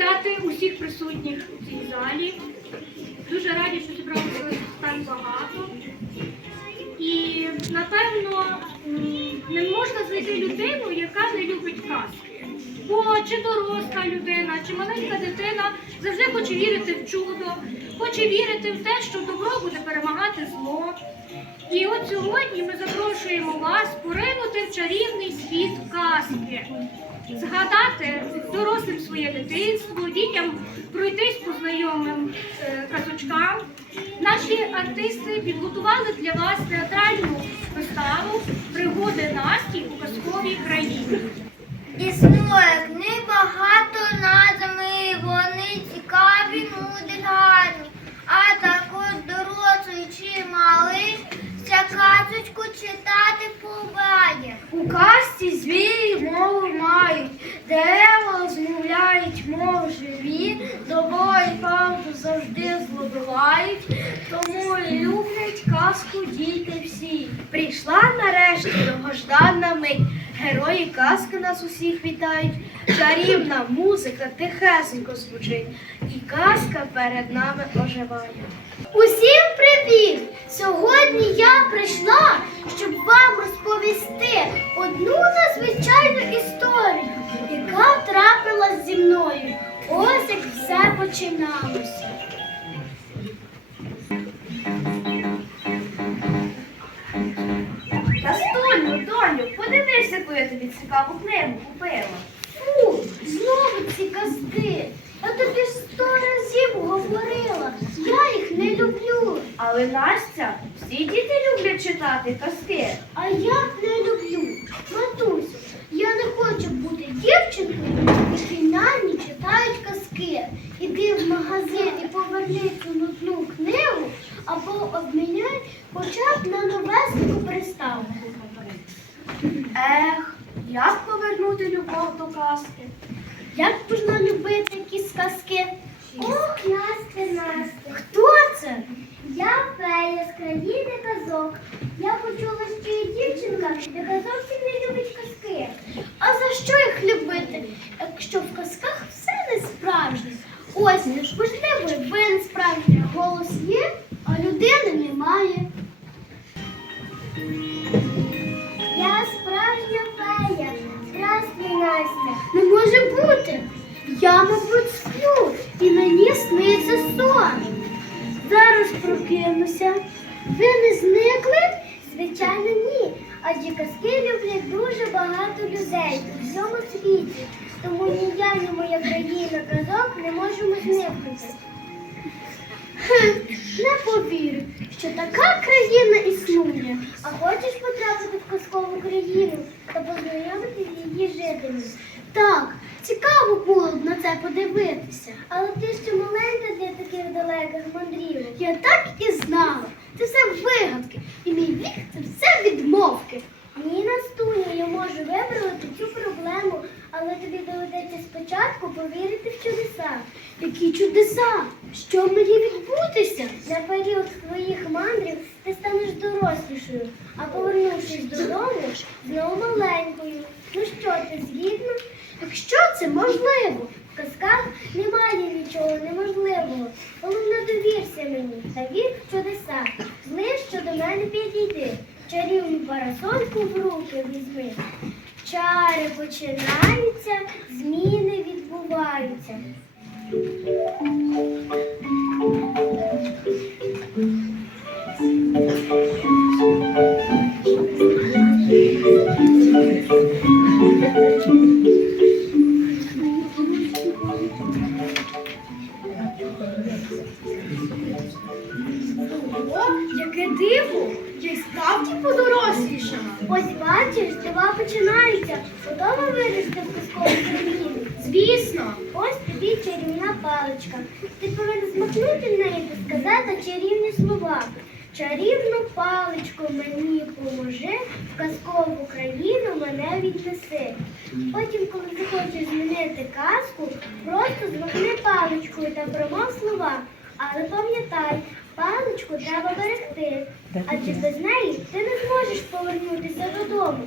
Ми раді вітати усіх присутніх у цій залі. Дуже раді, що зібралося так багато. І напевно не можна знайти людину, яка не любить казки. Бо чи доросла людина, чи маленька дитина завжди хоче вірити в чудо, хоче вірити в те, що добро буде перемагати зло. І от сьогодні ми запрошуємо вас поринути в чарівний світ казки згадати дорослим своє дитинство, дітям пройтись по знайомим е, казочкам. Наші артисти підготували для вас театральну виставу Пригоди Насті у казковій країні. Існує книг багато назами, вони цікаві, нудить гарно. А також дорослий чи малий, ця казочку читати побає. У казці звірі мову мають, дерева розмовляють, мов живі, добро і правду завжди злобивають, тому люблять казку діти всі. Прийшла нарешті довгождана мить, герої казки нас усіх вітають, чарівна музика тихесенько звучить, і казка перед нами оживає. Усім привіт! Сьогодні я прийшла, щоб вам розповісти одну надзвичайну історію, яка трапилась зі мною. Ось як все починалося. Настуню, доню, подивись, яку я тобі цікаву книгу купила. Фу, знову ці казки. Я тобі сто разів говорила. Я їх не люблю. Настя, всі діти люблять читати казки. Це подивитися. Але ти ще маленька для таких далеких мандрівок. Я так і знала. Це все вигадки. І мій вік це все відмовки. Ні, Настуня, я можу вибрати цю проблему, але тобі доведеться спочатку повірити в чудеса. Які чудеса? Що мені відбутися? için. Слова. Але пам'ятай, паличку треба берегти, адже без неї ти не зможеш повернутися додому.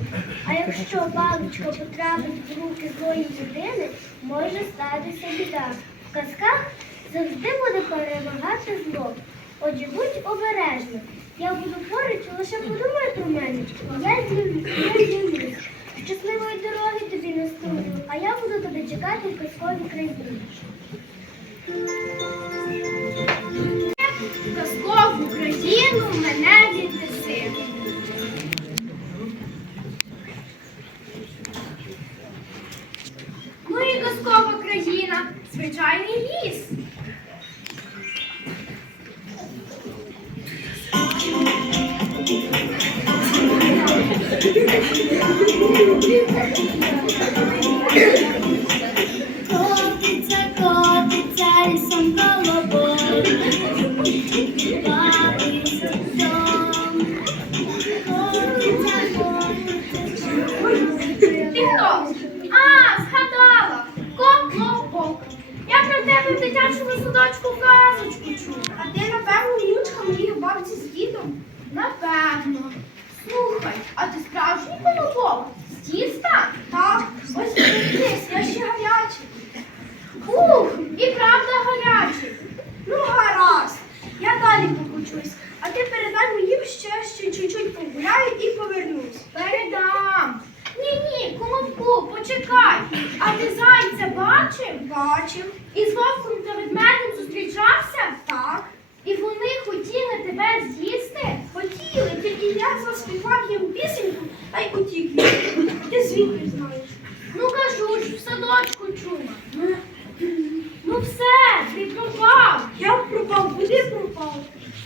А якщо паличка потрапить в руки злої людини, може статися біда. В казках завжди буде перемагати зло. Отже, будь обережна. Я буду поруч, лише подумай про мене. Я з'явлюсь. Щасливої дороги тобі на студію, а я буду тебе чекати в казковій країні. В казкову країну мене віднеси. Ну і казкова країна, звичайний ліс. Котиться, чуть-чуть і повернусь. Передам. Ні, ні, колобку, почекай. А ти зайця бачив? Бачив. І з вовком та ведмедем зустрічався? Так. І вони хотіли тебе з'їсти? Хотіли, тільки я заспівав їм пісеньку та й утік. Ти звідки знаєш? Ну кажу ж, в садочку чула. Ну все, ти пропав. Я пропав, куди пропав?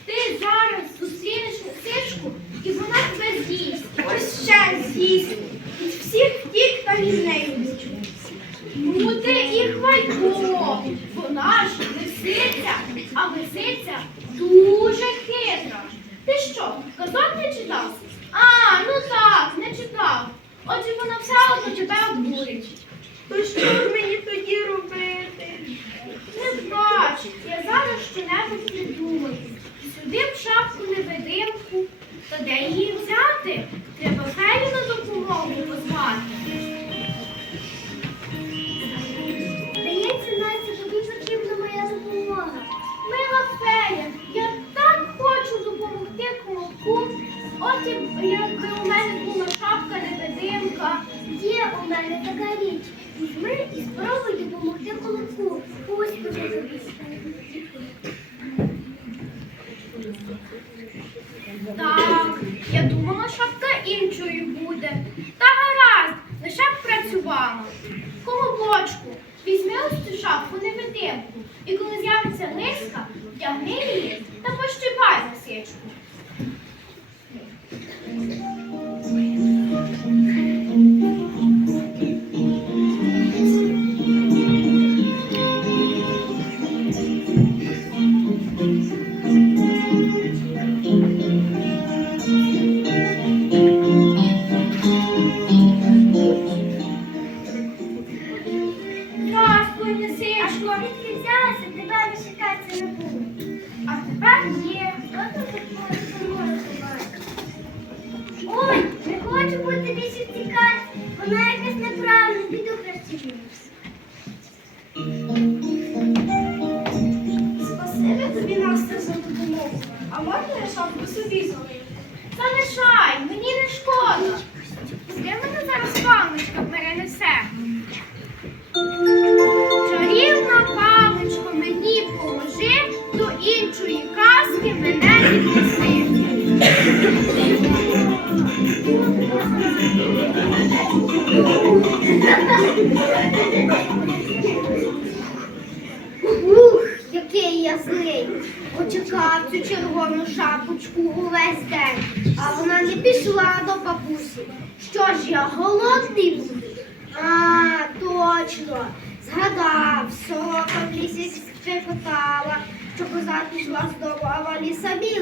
Ти зараз зустрінеш сишку і вона тебе з'їсть. Ось ще з'їсть. Від всіх втік та від неї втік. Ну ти і хвалько. Вона ж лисиця, а лисиця дуже хитра. Ти що, казок не читав? А, ну так, не читав. Отже, вона все одно тебе обурить. То що ж мені тоді робити? Не плач, я зараз щонебудь придумаю. Сюди в шапку невидимку. Та де її взяти? Річ. Візьми і спробуй допомогти колобку. Ось тобі тобі. Так, я думала, шапка іншою буде. Та гаразд, лише б працювала. Колобочку, візьми ось цю шапку невидимку. І коли з'явиться лиска, вдягни її та пощипай лисичку.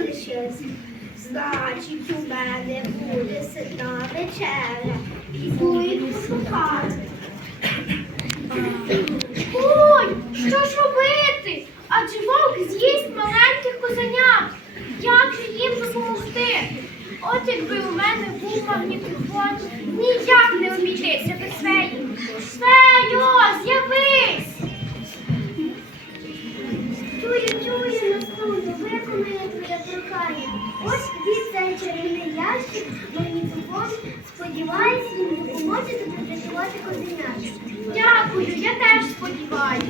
з'їли. Значить, у мене буде сидна вечеря. Піду їх пошукати. Ой, що ж робити? Адже вовк з'їсть маленьких козенят. Як же їм допомогти? От якби у мене був магнітофон, ніяк не обійтися без феї. Фею, з'явись! шукає. Ось від цей чарівний ящик, магнітофон, сподіваюсь, він допоможе тобі працювати козиначок. Дякую, я теж сподіваюся.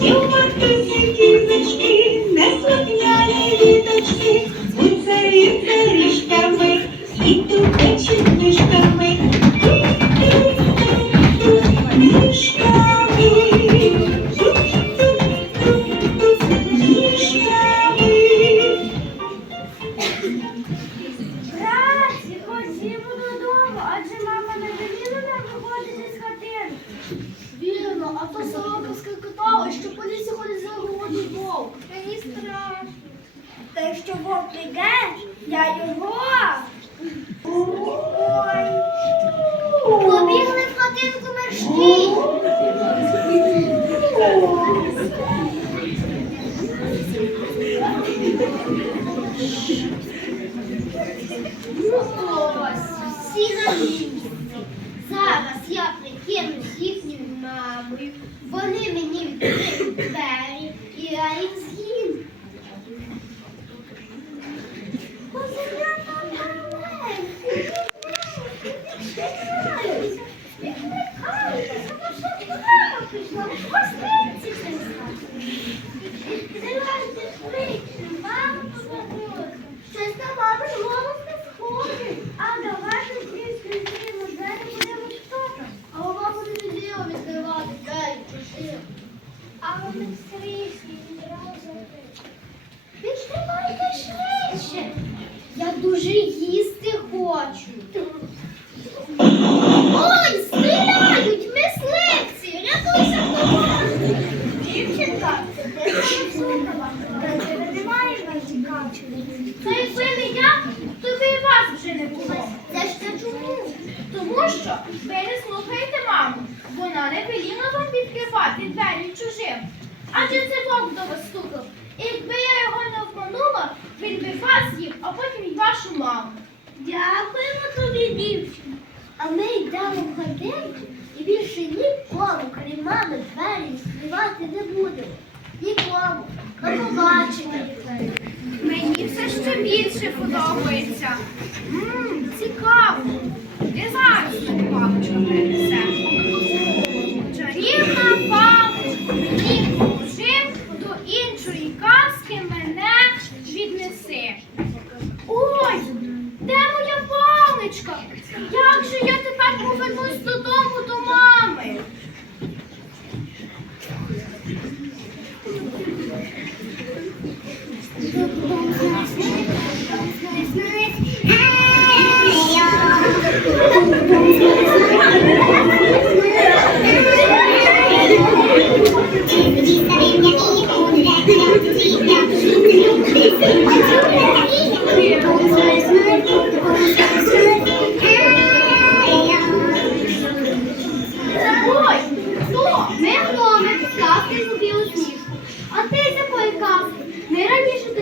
Дівчатки, дівчатки, не слухняні літочки, у царі Bisa.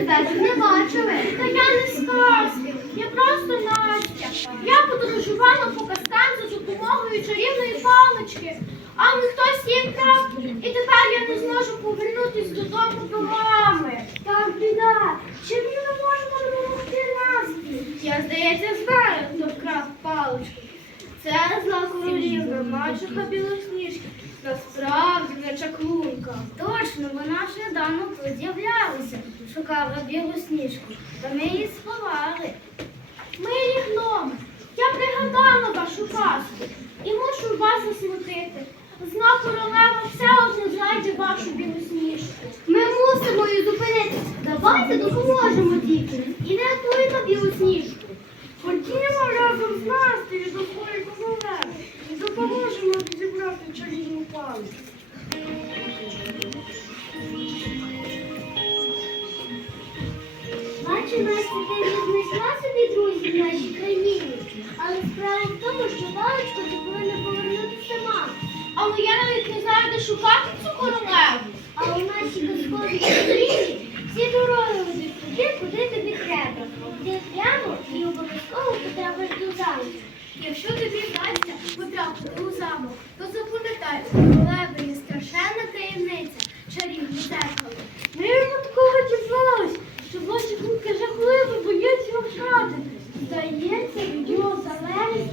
тебе не бачили. Та я не з Карпів, я просто Настя. Я подорожувала по казкам за допомогою чарівної палички, а не хтось їм вкрав. І тепер я не зможу повернутися додому до мами. Так, біда, чи ми не можемо допомогти Насті? Я, здається, знаю, хто вкрав паличку. Це зла королівна, мачуха білосніжна. Насправді не чаклунка. Точно, вона ж недавно тут з'являлася, шукала білу сніжку. Та ми її сховали. Милі гноми, я пригадала вашу казку і мушу вас засмутити. Зна королева все одно знайде вашу білосніжку. Ми мусимо її зупинити. Давайте допоможемо дівчині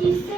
15.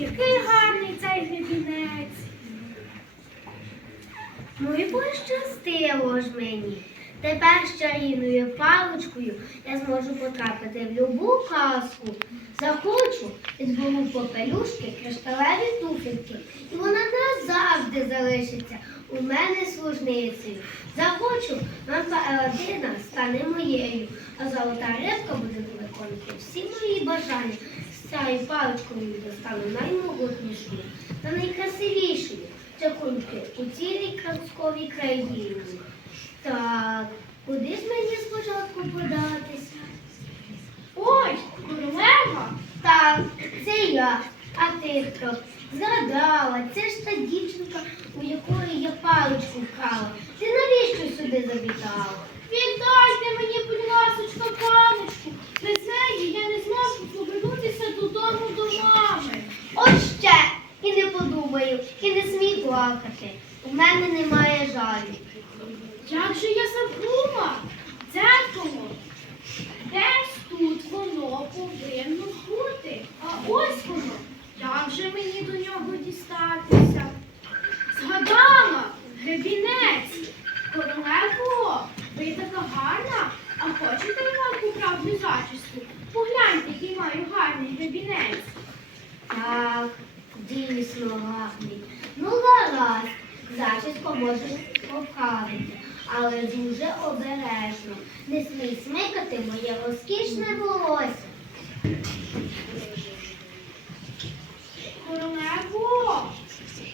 Який гарний цей гребінець. Ну і пощастило ж мені. Тепер з чарівною паличкою я зможу потрапити в любу казку. Захочу, відберу попелюшки, кришталеві туфельки. І вона назавжди залишиться у мене служницею. Захочу, мамка Еладина стане моєю, а золота рибка буде виконувати всі мої бажання. Цією паличкою я стану наймогутнішою та найкрасивішою чакунки у цілій казковій країні. Так, куди ж мені спочатку податися? Ой, королева! Так, це я. А ти хто? Згадала, це ж та дівчинка, у якої я паличку вкрала. Ти навіщо сюди завітала? Віддайте мені, будь ласочка, паличку. Без неї я не зможу повернутися додому до мами. От ще і не подумаю, і не смій плакати. У мене немає жалю. Як же я забула? Дзеркало. Десь тут воно повинно бути. А ось воно. Як же мені до нього дістатися? Згадала, гребінець. Королево, ви така гарна. А хочете я вам поправлю зачіску? Погляньте, який маю гарний гребінець. Так, дійсно гарний. Ну, гаразд, зачіско можеш поправити, але дуже обережно. Не смій смикати моє розкішне волосся. Королево,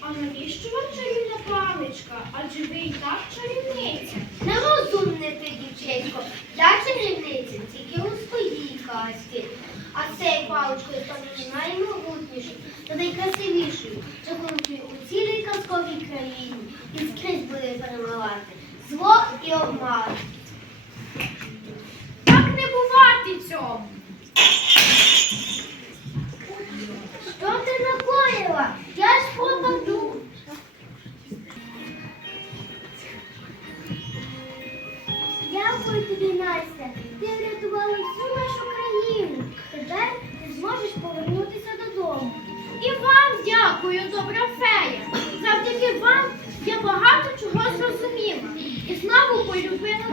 а навіщо вам чарівна паличка? Адже ви і так чарівниця. Нерозумне ти, дівчинко. Я чарівниця тільки у своїй казці. А цей паличкою стану наймогутнішою та найкрасивішою, чаклункою у цілій казковій країні і скрізь буде перемагати зло і обман. Так не бувати цьому. Що ти накоїла? Я ж пропаду. Дякую тобі, Настя. Ти врятувала всю нашу країну. Тепер ти зможеш повернутися додому. І вам дякую, добра фея. Завдяки вам я багато чого зрозуміла. І знову полюбила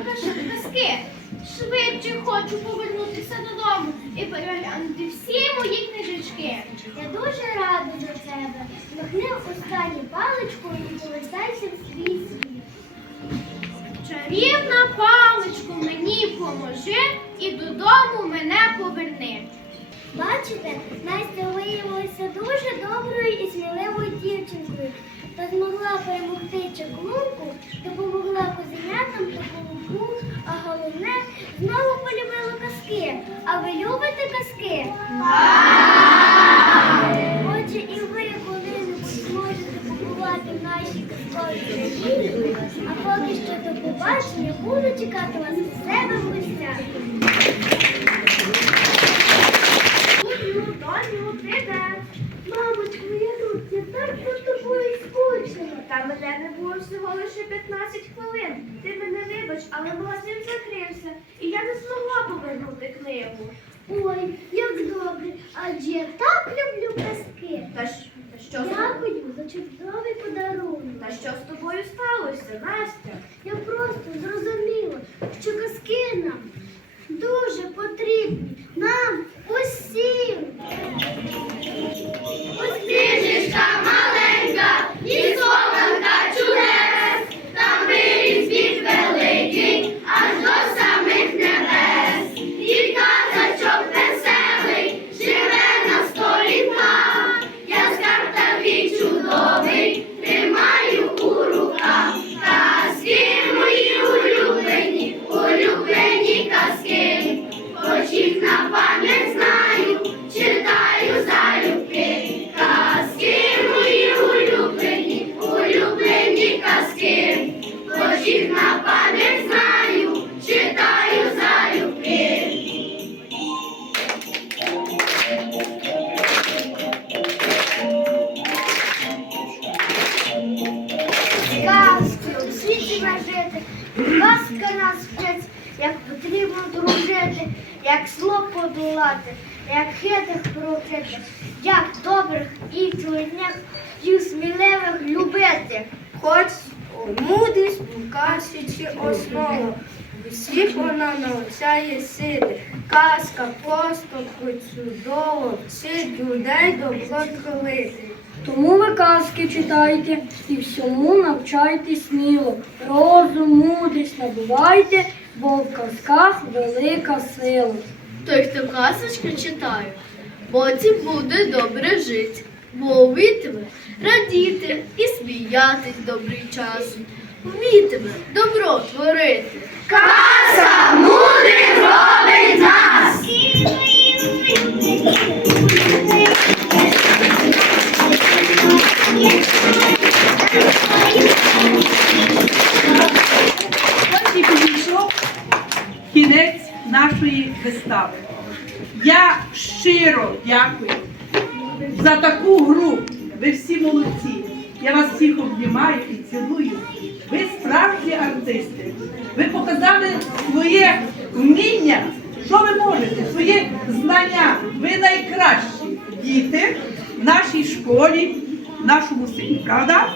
казки. Швидше хочу повернутися додому і переглянути всі мої книжечки. Я дуже рада за тебе. Махни останню паличку і повертайся в свій світ. Чарівна паличку мені поможи і додому мене поверни. Бачите, Настя виявилася дуже доброю і сміливою дівчинкою та змогла перемогти чаклунку, допомогла козенятам та голубку, а головне знову полюбила казки. А ви любите казки? Отже, і ви коли-небудь зможете побувати в нашій казковій країні, а поки що до побачення буду чекати вас у себе в гостях. Доню, доню, ти де? Мамочко, я тут, я так за тобою скучила. Та мене не було всього лише 15 хвилин. Ти мене вибач, але магазин закрився, і я не змогла повернути книгу. Ой, як добре, адже я так люблю казки. Та, та що з Дякую за чудовий подарунок. та що з тобою сталося, Настя? Я просто зрозуміла, що казки нам дуже потрібні. Нам усім. Дружити, як зло подолати, як хитих прокити, як добрих і чуйних, і сміливих любити. Хоч мудрість каші чи основа, всіх вона навчає сили. Казка хоч чудово, вчить людей добро творити. Тому ви казки читайте і всьому навчайте сміло. Розум, мудрість набувайте, бо в казках велика сила. Той, хто казочки читає, потім буде добре жити, бо вмітиме радіти і сміятись добрий час, вмітиме добро творити. Казка мудрих робить нас! Ось нашої вистави. Я щиро дякую за таку гру. Ви всі молодці. Я вас всіх обнімаю і цілую. Ви справжні артисти. Ви показали своє вміння, що ви можете, своє знання. Ви найкращі діти в нашій школі, в нашому селі. Правда?